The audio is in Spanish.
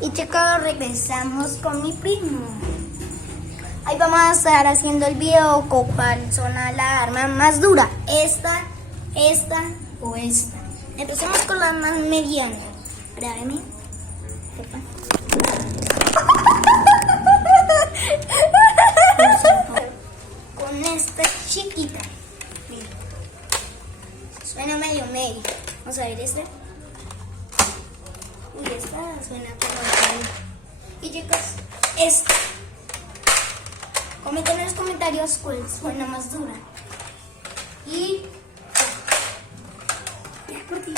Y chicos, regresamos con mi primo. Ahí vamos a estar haciendo el video con cuál son la arma más dura. Esta o esta. Empecemos con la más mediana. Grábeme. Con esta chiquita. Miren. Suena medio. Vamos a ver este. Uy, esta suena como... Y chicos, esta. Comenten en los comentarios cuál suena más dura. Y... ya por ti.